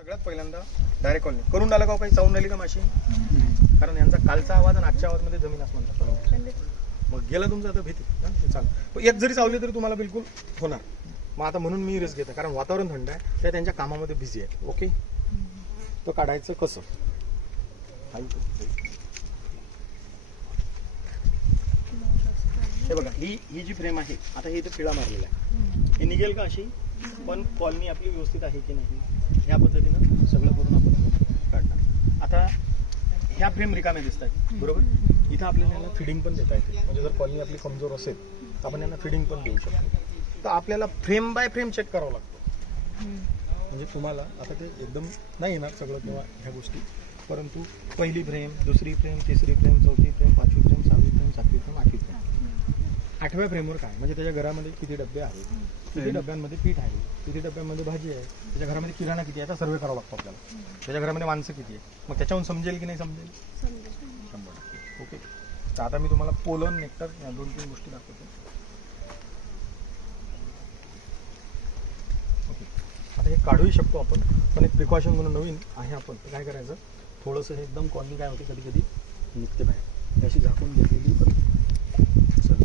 सगळ्यात पहिल्यांदा direct colony करून आलं का हो काही? चावून राहिली का माशी? कारण यांचा कालचा आवाज आणि आजच्या आवाजमध्ये जमीन आसमान मग गेलं तुमचं आता भीती हं? चालेल. एक जरी चावली तरी तुम्हाला बिलकुल होणार. मग आता म्हणून मी रिस्क घेतो कारण वातावरण थंड आहे. त्या त्यांच्या कामामध्ये बिझी आहे. ओके तो काढायचं कसं? हे बघा ही ही जी फ्रेम आहे आता हे इथे पिळा मारलेला आहे. हे निघेल का अशी? पण कॉलनी आपली व्यवस्थित आहे की नाही? ह्या पद्धतीनं सगळं करून आपण काढणार. आता ह्या फ्रेम रिकाम्या दिसत आहेत बरोबर? इथं आपल्याला यांना फिडिंग पण देता येते. म्हणजे जर कॉलनी आपली कमजोर असेल तर आपण यांना फिडिंग पण देऊ शकतो. तर आपल्याला फ्रेम बाय फ्रेम चेक करावं लागतं. म्हणजे तुम्हाला आता ते एकदम नाही येणार सगळं किंवा ह्या गोष्टी परंतु पहिली फ्रेम दुसरी फ्रेम तिसरी फ्रेम चौथी फ्रेम सहावी फ्रेम सातवी फ्रेम आठवी फ्रेम आठव्या फ्रेमवर काय म्हणजे त्याच्या घरामध्ये किती डबे आहेत किती डब्यांमध्ये पीठ आहे किती डब्यांमध्ये भाजी आहे त्याच्या घरामध्ये किराणा किती आहे याचा सर्वे करावा लागतो आपल्याला. त्याच्या घरामध्ये माणसं किती आहे मग त्याच्याहून समजेल की नाही समजेल? शंभर टक्के. ओके. तर आता मी तुम्हाला पोलन नेक्टर या दोन तीन गोष्टी दाखवतो. ओके. आता हे काढूही शकतो आपण पण एक प्रिकॉशन म्हणून नवीन आहे आपण. काय करायचं? थोडंसं हे एकदम कॉलनी काय होते कधी कधी? निघते बाहेर ही अशी झाकून घेतलेली पण चल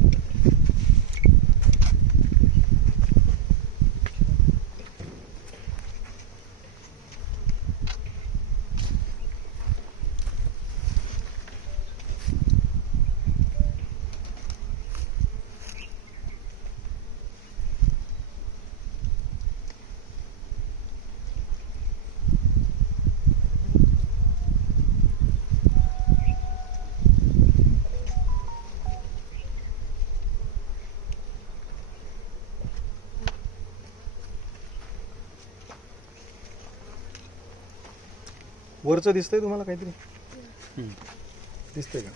वरचं दिसतंय तुम्हाला काहीतरी? दिसतंय का?